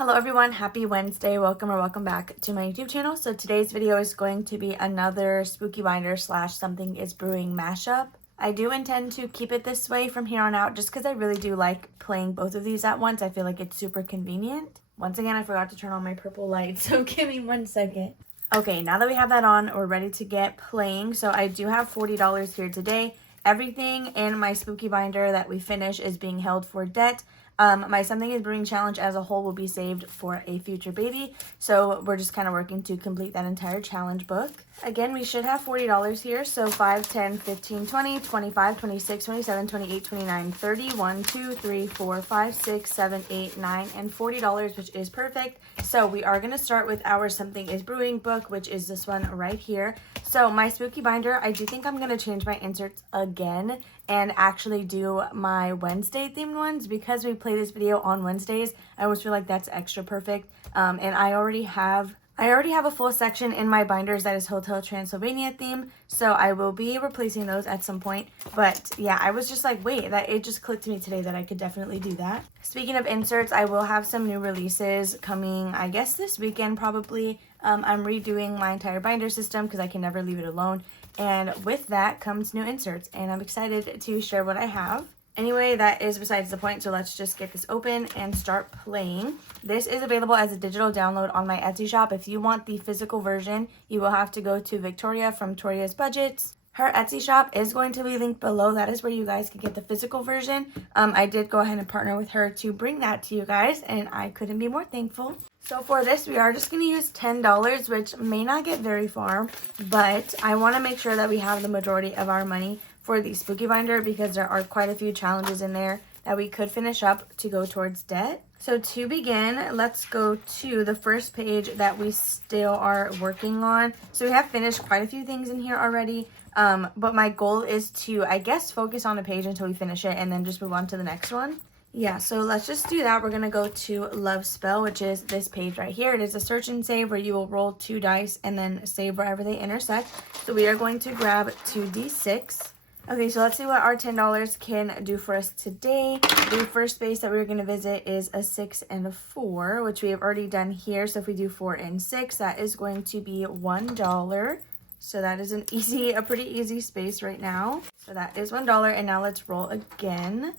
Hello everyone, happy Wednesday. Welcome back to my YouTube channel. So today's video is going to be another spooky binder / something is brewing mashup. I do intend to keep it this way from here on out just because I really do like playing both of these at once. I feel like it's super convenient. Once again, I forgot to turn on my purple light, so give me 1 second. Okay, now that we have that on, we're ready to get playing. So I do have $40 here today. Everything in my spooky binder that we finish is being held for debt. My Something is Brewing challenge as a whole will be saved for a future baby. So we're just kind of working to complete that entire challenge book. Again, we should have $40 here. So 5, 10, 15, 20, 25, 26, 27, 28, 29, 30, 1, 2, 3, 4, 5, 6, 7, 8, 9, and $40, which is perfect. So we are going to start with our Something is Brewing book, which is this one right here. So my spooky binder, I do think I'm going to change my inserts again and actually do my Wednesday themed ones because we play this video on Wednesdays. I always feel like that's extra perfect. And I already have a full section in my binders that is Hotel Transylvania theme, so I will be replacing those at some point. But yeah, I was just like, wait, it just clicked to me today that I could definitely do that. Speaking of inserts, I will have some new releases coming, I guess this weekend probably. I'm redoing my entire binder system because I can never leave it alone. And with that comes new inserts, and I'm excited to share what I have. Anyway, that is besides the point, so let's just get this open and start playing. This is available as a digital download on my Etsy shop. If you want the physical version, you will have to go to Victoria from Toria's Budgets. Her Etsy shop is going to be linked below. That is where you guys can get the physical version. I did go ahead and partner with her to bring that to you guys, and I couldn't be more thankful. So for this, we are just going to use $10, which may not get very far, but I want to make sure that we have the majority of our money for the spooky binder because there are quite a few challenges in there that we could finish up to go towards debt. So to begin, let's go to the first page that we still are working on. So we have finished quite a few things in here already, but my goal is to, I guess, focus on a page until we finish it and then just move on to the next one. Yeah, so let's just do that. We're going to go to Love Spell, which is this page right here. It is a search and save where you will roll 2 dice and then save wherever they intersect. So we are going to grab 2d6. Okay, so let's see what our $10 can do for us today. The first space that we're going to visit is a 6 and a 4, which we have already done here. So if we do 4 and 6, that is going to be $1. So that is a pretty easy space right now. So that is $1, and now let's roll again.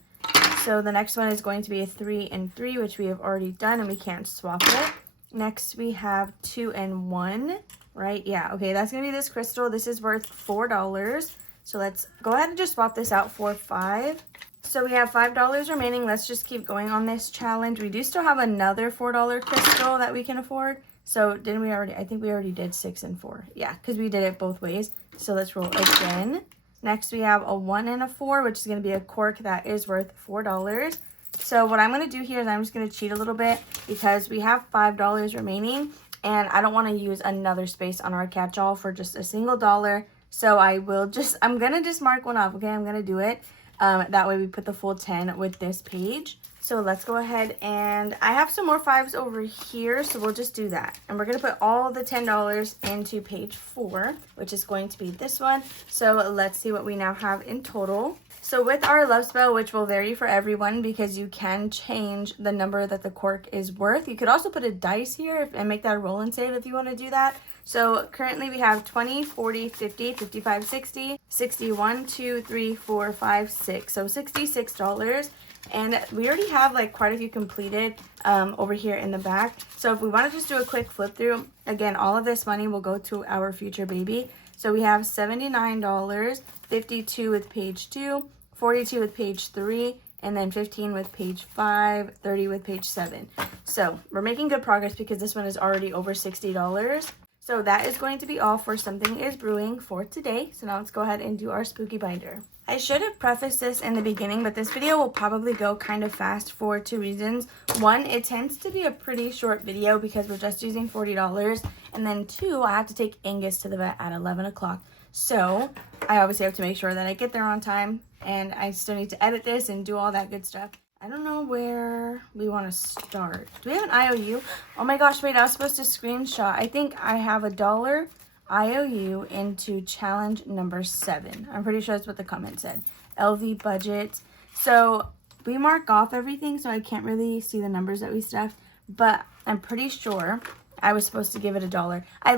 So the next one is going to be a 3 and 3, which we have already done, and we can't swap it. Next, we have 2 and 1, right? Yeah, okay, that's going to be this crystal. This is worth $4. So let's go ahead and just swap this out for 5. So we have $5 remaining. Let's just keep going on this challenge. We do still have another $4 crystal that we can afford. So didn't we already? I think we already did 6 and 4. Yeah, because we did it both ways. So let's roll again. Next, we have a 1 and a 4, which is going to be a cork that is worth $4. So what I'm going to do here is I'm just going to cheat a little bit because we have $5 remaining, and I don't want to use another space on our catch-all for just a single dollar. So I'm going to just mark one off, okay? I'm going to do it. That way we put the full 10 with this page. So let's go ahead, and I have some more 5s over here, so we'll just do that. And we're going to put all the $10 into page 4, which is going to be this one. So let's see what we now have in total. So with our love spell, which will vary for everyone because you can change the number that the cork is worth. You could also put a dice here and make that a roll and save if you want to do that. So currently we have 20, 40, 50, 55, 60, 61, 2, 3, 4, 5, 6. So $66. And we already have like quite a few completed over here in the back. So if we want to just do a quick flip through, again, all of this money will go to our future baby. So we have $79, 52 with page 2, 42 with page 3, and then 15 with page 5, 30 with page 7. So we're making good progress because this one is already over $60. So that is going to be all for Something is Brewing for today. So now let's go ahead and do our spooky binder. I should have prefaced this in the beginning, but this video will probably go kind of fast for 2 reasons. 1, it tends to be a pretty short video because we're just using $40. And then 2, I have to take Angus to the vet at 11 o'clock. So I obviously have to make sure that I get there on time, and I still need to edit this and do all that good stuff. I don't know where we want to start. Do we have an IOU? Oh my gosh, wait, I was supposed to screenshot. I think I have $1 IOU into challenge number 7. I'm pretty sure that's what the comment said. LV budget. So we mark off everything, so I can't really see the numbers that we stuffed. but I'm pretty sure I was supposed to give it $1. I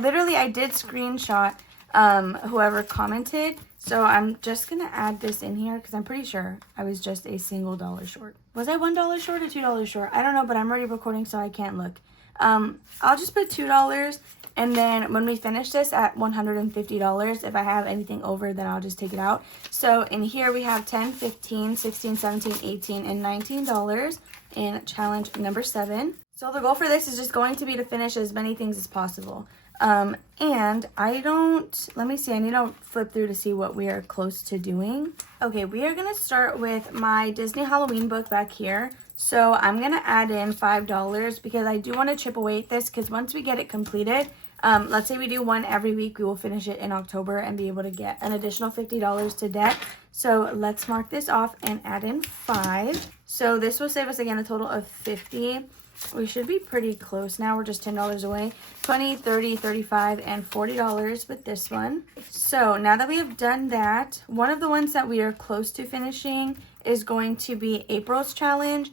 did screenshot whoever commented, so I'm just gonna add this in here because I'm pretty sure I was just a single dollar short. Was I $1 short or $2 short? I don't know, but I'm already recording, so I can't look. I'll just put $2, and then when we finish this at $150, if I have anything over, then I'll just take it out. So in here we have $10, $15, $16, $17, $18, and $19 in challenge number 7. So the goal for this is just going to be to finish as many things as possible. And let me see, I need to flip through to see what we are close to doing. Okay, we are going to start with my Disney Halloween book back here. So I'm going to add in $5 because I do want to chip away at this, because once we get it completed, let's say we do one every week, we will finish it in October and be able to get an additional $50 to debt. So let's mark this off and add in 5. So this will save us again a total of $50. We should be pretty close now. We're just $10 away. $20, $30, $35, and $40 with this one. So now that we have done that, one of the ones that we are close to finishing is going to be April's challenge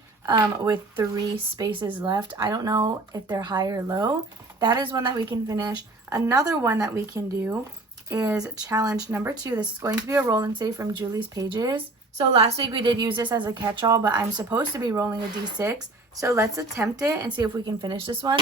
with 3 spaces left. I don't know if they're high or low. That is one that we can finish. Another one that we can do is challenge number 2. This is going to be a roll and save from Julie's Pages. So last week we did use this as a catch-all, but I'm supposed to be rolling a D6. So let's attempt it and see if we can finish this one.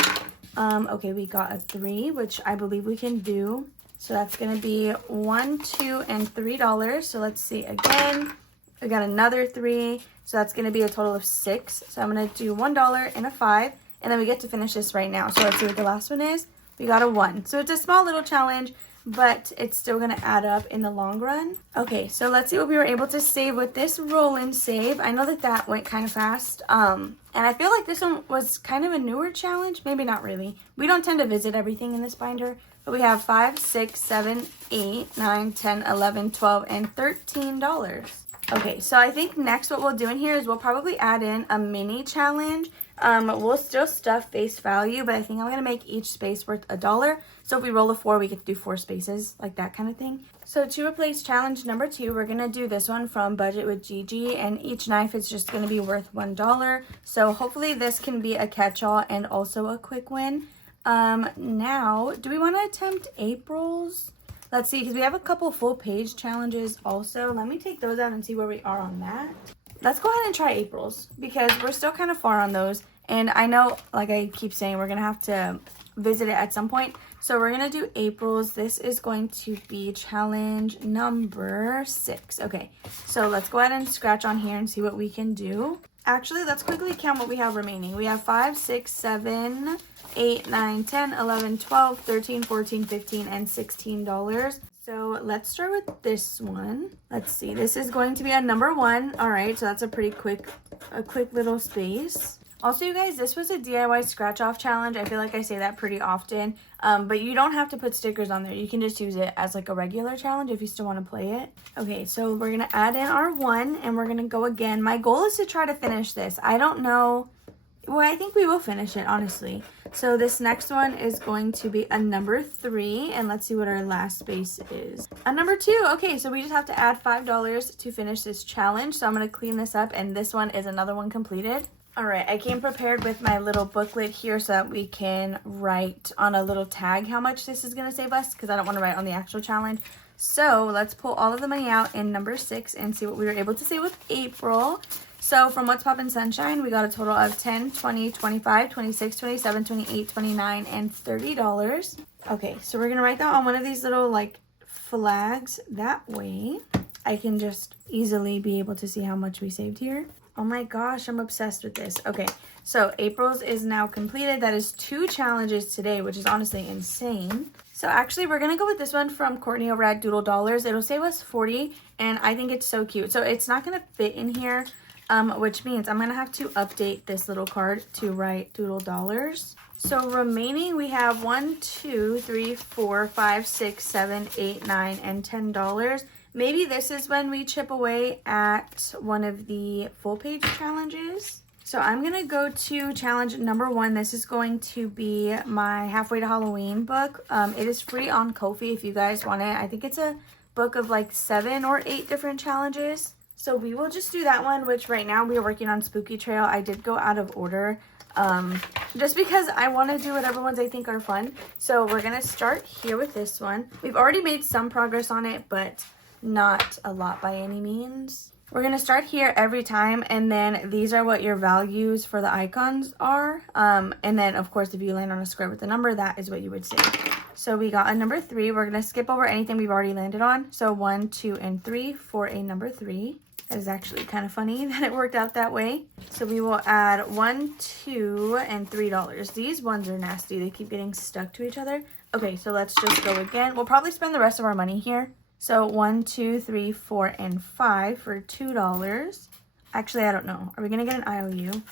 Okay, we got a 3, which I believe we can do. So that's going to be $1, $2, and $3. So let's see again. We got another 3. So that's going to be a total of 6. So I'm going to do $1 and a 5. And then we get to finish this right now. So let's see what the last one is. We got a 1. So it's a small little challenge, but it's still going to add up in the long run. Okay, so let's see what we were able to save with this roll and save. I know that went kind of fast. And I feel like this one was kind of a newer challenge. Maybe not really. We don't tend to visit everything in this binder, but we have $5, $6, $7, $8, $9, $10, $11, $12, and $13. Okay, so I think next what we'll do in here is we'll probably add in a mini challenge. We'll still stuff face value, but I think I'm going to make each space worth $1. So if we roll a 4, we get to do 4 spaces, like that kind of thing. So to replace challenge number 2, we're going to do this one from Budget with Gigi, and each knife is just going to be worth $1. So hopefully this can be a catch-all and also a quick win. Now, do we want to attempt April's? Let's see, because we have a couple full page challenges also. Let me take those out and see where we are on that. Let's go ahead and try April's because we're still kind of far on those. And I know, like I keep saying, we're going to have to visit it at some point. So we're going to do April's. This is going to be challenge number 6. Okay, so let's go ahead and scratch on here and see what we can do. Actually, let's quickly count what we have remaining. We have 5, 6, 7, 8, 9, 10, 11, 12, 13, 14, 15, and $16. So let's start with this one. Let's see. This is going to be a number 1. All right, so that's a pretty quick little space. Also, you guys, this was a DIY scratch-off challenge. I feel like I say that pretty often, but you don't have to put stickers on there. You can just use it as like a regular challenge if you still want to play it. Okay, so we're going to add in our 1, and we're going to go again. My goal is to try to finish this. I don't know. Well, I think we will finish it, honestly. So this next one is going to be a number 3, and let's see what our last space is. A number 2. Okay, so we just have to add $5 to finish this challenge. So I'm going to clean this up, and this one is another one completed. All right, I came prepared with my little booklet here so that we can write on a little tag how much this is going to save us, because I don't want to write on the actual challenge. So let's pull all of the money out in number 6 and see what we were able to save with April. So from What's Poppin' Sunshine, we got a total of $10, $20, $25, $26, $27, $28, $29, and $30. Okay, so we're going to write that on one of these little like flags. That way I can just easily be able to see how much we saved here. Oh my gosh, I'm obsessed with this. Okay, so April's is now completed. That is 2 challenges today, which is honestly insane. So actually, we're going to go with this one from Courtney over at Doodle Dollars. It'll save us $40, and I think it's so cute. So it's not going to fit in here, which means I'm going to have to update this little card to write Doodle Dollars. So remaining, we have 1, 2, 3, 4, 5, 6, 7, 8, 9, and $10. Maybe this is when we chip away at one of the full page challenges. So I'm going to go to challenge number 1. This is going to be my Halfway to Halloween book. It is free on Ko-fi if you guys want it. I think it's a book of like 7 or 8 different challenges. So we will just do that one, which right now we are working on Spooky Trail. I did go out of order. just because I want to do whatever ones I think are fun. So we're going to start here with this one. We've already made some progress on it, but not a lot by any means. We're going to start here every time, and then these are what your values for the icons are. And then, of course, if you land on a square with the number, that is what you would say. So we got a number 3. We're going to skip over anything we've already landed on. So 1, 2, and 3 for a number 3. That is actually kind of funny that it worked out that way. So we will add $1, $2, and $3. These ones are nasty. They keep getting stuck to each other. Okay, so let's just go again. We'll probably spend the rest of our money here. So 1, 2, 3, 4, and 5 for $2. Actually, I don't know. Are we going to get an IOU?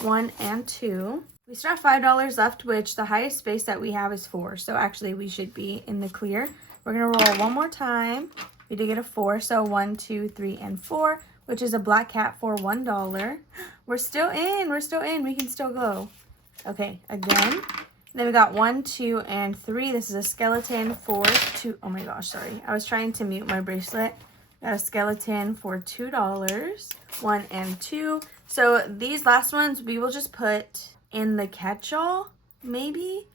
1 and 2. We still have $5 left, which the highest space that we have is 4. So actually, we should be in the clear. We're going to roll one more time. We did get a 4. So 1, 2, 3, and 4, which is a black cat for $1. We're still in. We're still in. We can still go. Okay, again. Then we got 1, 2, and 3. This is a skeleton for $2. Oh my gosh, sorry. I was trying to mute my bracelet. Got a skeleton for $2. 1 and 2. So these last ones we will just put in the catch-all, maybe.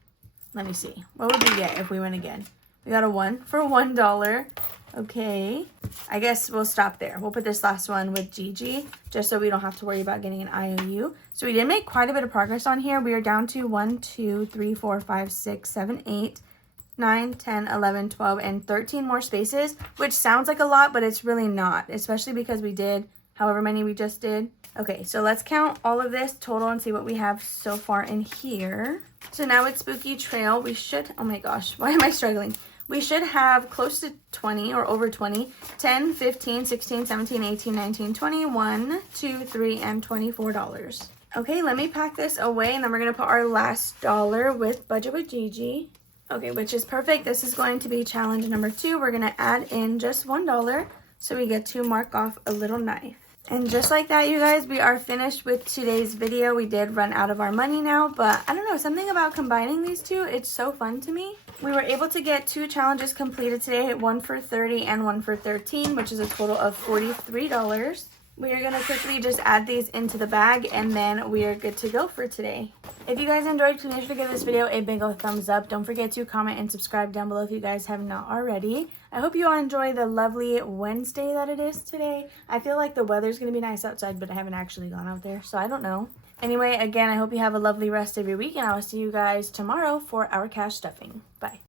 Let me see. What would we get if we win again? We got a 1 for $1. Okay. I guess we'll stop there. We'll put this last one with Gigi, just so we don't have to worry about getting an IOU. So we did make quite a bit of progress on here. We are down to 1, 2, 3, 4, 5, 6, 7, 8, 9, 10, 11, 12, and 13 more spaces, which sounds like a lot, but it's really not, especially because we did however many we just did. Okay, so let's count all of this total and see what we have so far in here. So now with Spooky Trail, we should, oh my gosh, why am I struggling? We should have close to 20 or over 20, 10, 15, 16, 17, 18, 19, 20, 1, 2, 3, and $24. Okay, let me pack this away, and then we're going to put our last dollar with Budget with Gigi. Okay, which is perfect. This is going to be challenge number 2. We're going to add in just $1, so we get to mark off a little knife. And just like that, you guys, we are finished with today's video. We did run out of our money now, but I don't know, something about combining these two, it's so fun to me. We were able to get 2 challenges completed today, one for 30 and one for 13, which is a total of $43. We are going to quickly just add these into the bag, and then we are good to go for today. If you guys enjoyed, please make sure to give this video a big old thumbs up. Don't forget to comment and subscribe down below if you guys have not already. I hope you all enjoy the lovely Wednesday that it is today. I feel like the weather's going to be nice outside, but I haven't actually gone out there, so I don't know. Anyway, again, I hope you have a lovely rest of your week, and I will see you guys tomorrow for our cash stuffing. Bye.